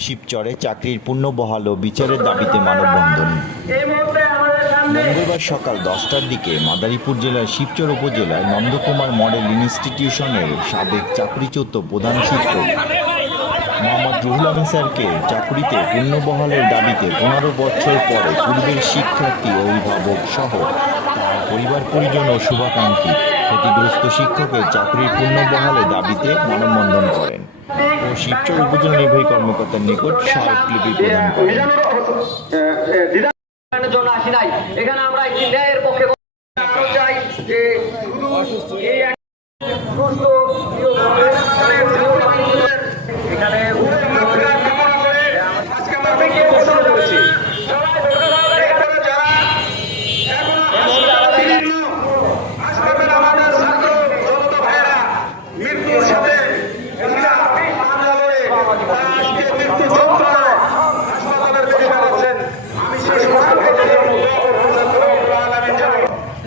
শিবচরে চাকরির পূর্ণ বহাল ও বিচারের দাবিতে মানববন্ধন। মঙ্গলবার সকাল দশটার দিকে মাদারীপুর জেলার শিবচর উপজেলায় নন্দকুমার মডেল ইনস্টিটিউশনের সাবেক চাকরিচ্যুত প্রধান শিক্ষক মোহাম্মদ রুহুল আমিন স্যারকে চাকরিতে পূর্ণবহালের দাবিতে পনেরো বছর পরে পূর্বের শিক্ষার্থী, অভিভাবক সহ তার পরিবার পরিজন ও শুভাকাঙ্ক্ষী। ক্ষতিগ্রস্ত শিক্ষকের চাকরির পূর্ণবহালের দাবিতে মানববন্ধন করেন ও শিবচর উপজেলা নির্বাহী কর্মকর্তার নিকট স্মারকলিপি প্রদান করেন। জন্য আসি নাই এখানে আমরা ন্যায়ের পক্ষে আরও চাই যে শুধু এই এক সুস্থ প্রিয়ভাবে এখানে আজকে আমরা থেকে ঘোষণা করেছি সবাই ঘোষণা করে এখানে যারা হাসপাতালে আমাদের ছাত্র জনতা ভাইয়েরা মৃত্যুর সাথে একটা মামলা করে তারা আজকে মৃত্যু যন্ত্রণায় হাসপাতালের দিকে বেড়াচ্ছেন আমি সেই সমস্ত ভাইদের জন্য দোয়া করব যাতে রব্বুল আলামিন যেন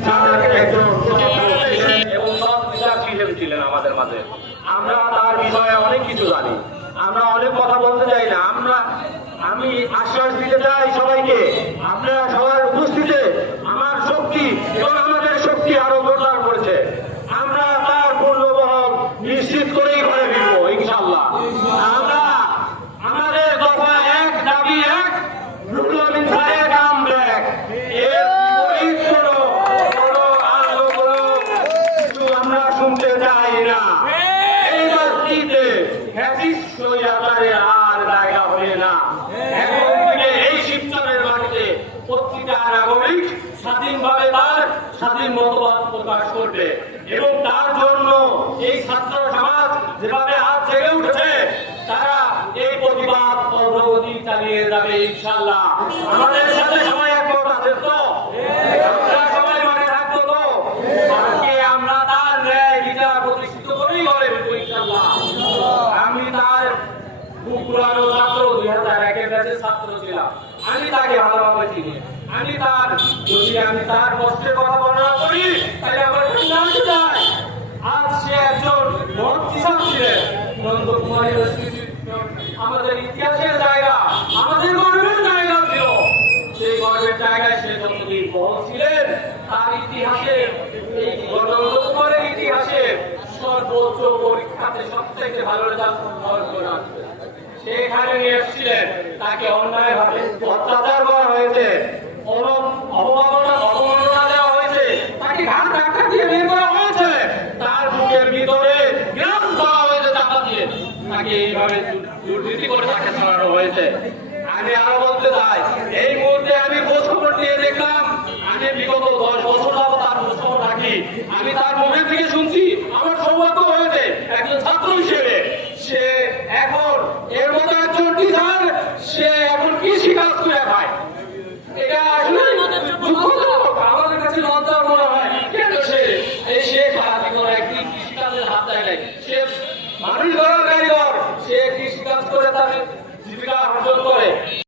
তাদেরকে একজন এবং সৎ বিশ্বাসী হিসেবে ছিলেন আমাদের মাঝে আমরা তার বিষয়ে অনেক কিছু জানি। আমরা অনেক কথা বলতে চাই না। আমরা আমি আশ্বাস দিতে চাই সবাইকে। আপনারা সবার উপস্থিতে আমার শক্তি এবং আমাদের শক্তি আরও জোরদার করেছে। আমরা তার পূর্ণবহল নিশ্চিত করেই ঘরে ফিরবো ইনশাল্লাহ আমরা আমাদের কথা এক, দাবি এক আমরা শুনতে চাই না এই বাস্তিতে ফ্যাসিস্ট সৈয়াদারে আর জায়গা হবে এবং তার জন্য এই ছাত্র সমাজ যেভাবে হাত জেগে উঠেছে, তারা এই প্রতিবাদ অগ্রগতি চালিয়ে যাবে ইনশাল্লাহ আমাদের সাথে সবাই একমত আছে তো আমরা সবাই মাঠে থাকব তো আজকে আমরা তার ন্যায় বিচার প্রতিষ্ঠিত করেই ঘরে ফিরবো ইনশাল্লাহ আমি তার বুক পুরানো ছাত্র দুই হাজার একের ব্যাচের ছাত্র ছিলাম আমি তাকে ভালোভাবে চিনি। আমি তার যদি আমি তার কষ্টের কথা বর্ণনা করি তাহলে আমার আসে যায় সে একজন ছিলেন ইনস্টিটিউট আমাদের ইতিহাসের জায়গা, আমাদের গর্বের জায়গা ছিল সেই গর্বের জায়গায় সে যতদিন ছিলেন, তার ইতিহাসে, এই নন্দকুমারের ইতিহাসে সর্বোচ্চ পরীক্ষাতে সব থেকে ভালো রেজাল্ট আসবে সেখানে এসেছিলেন, তাকে অন্যায়ভাবে অত্যাচার করা হয়েছে। দেওয়া হয়েছে। ঘাট দিয়ে করা হয়েছে। তার বুকের ভিতরে করা হয়েছে দিয়ে। এইভাবে দুর্নীতি করে তাকে সরানো হয়েছে। আমি আরও বলতে চাই, এই মুহূর্তে আমি খোঁজখবর নিয়ে দেখলাম নেই। সে মানুষ ধরার কারিগর সে কৃষিকাজ করে তার জীবিকা অর্জন করে।